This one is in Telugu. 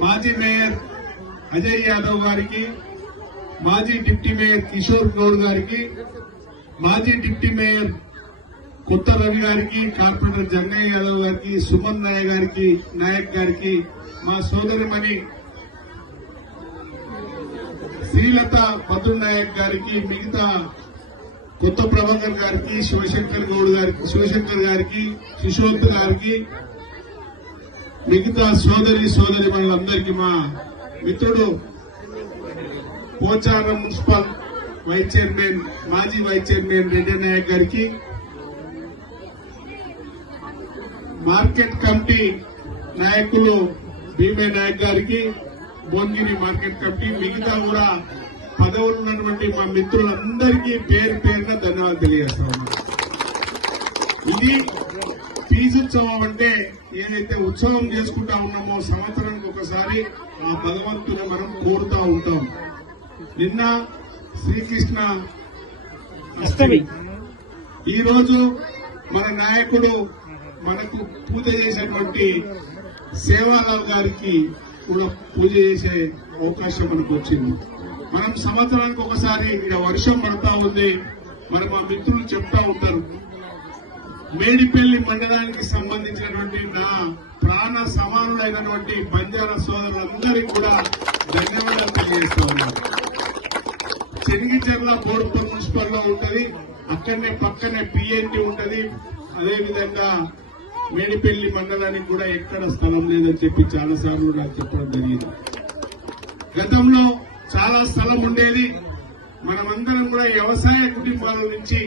మాజీ మేయర్ అజయ్ యాదవ్ గారికి, మాజీ డిప్యూటీ మేయర్ కిషోర్ గౌడ్ గారికి, మాజీ డిప్యూటీ మేయర్ కొత్త రవి గారికి, కార్పొరేటర్ జంగయ్య యాదవ్ గారికి, సుమన్ నాయక్ గారికి, మా సోదరిమణి శ్రీలత మధుర్ నాయక్ గారికి, మిగతా కొత్త ప్రభాకర్ గారికి, శివశంకర్ గారికి, శిశోత్ గారికి, మిగతా సోదరి మనులందరికీ, మా మిత్రుడు పోచారం మున్సిపల్ మాజీ వైస్ చైర్మన్ రెడ్డి నాయక్ గారికి, మార్కెట్ కమిటీ నాయకులు భీమే నాయక్ గారికి, భువనగిరి మార్కెట్ కమిటీ, మిగతా కూడా పదవులు ఉన్నటువంటి మా మిత్రులందరికీ పేరు పేరున ధన్యవాదాలు తెలియజేస్తా ఉన్నాం. ఇది తీజుత్సవం అంటే ఏదైతే ఉత్సవం చేసుకుంటా ఉన్నామో సంవత్సరానికి ఒకసారి ఆ భగవంతుని మనం కోరుతా ఉంటాం. నిన్న శ్రీకృష్ణ అష్టమి, ఈరోజు మన నాయకుడు మనకు పూజ చేసేటువంటి సేవాలాల్ గారికి కూడా పూజ చేసే అవకాశం మనకు వచ్చింది. మనం సంవత్సరానికి ఒకసారి ఇక్కడ వర్షం పడతా ఉంది, మరి మా మిత్రులు చెప్తా ఉంటారు. మేడిపల్లి మండలానికి సంబంధించినటువంటి నా ప్రాణ సమానులైనటువంటి బంజారా సోదరులందరికీ కూడా ధన్యవాదాలు తెలియజేస్తా ఉన్నారు. చెంగిచెర్ల బోడుపల్ మున్సిపల్ లో ఉంటది, అక్కడనే పక్కనే పిఎన్టీ ఉంటది. అదేవిధంగా మేడిపల్లి మండలానికి కూడా ఎక్కడ స్థలం లేదని చెప్పి చాలా సార్లు నాకు చెప్పడం జరిగింది. గతంలో చాలా స్థలం ఉండేది. మనమందరం కూడా వ్యవసాయ కుటుంబాల నుంచి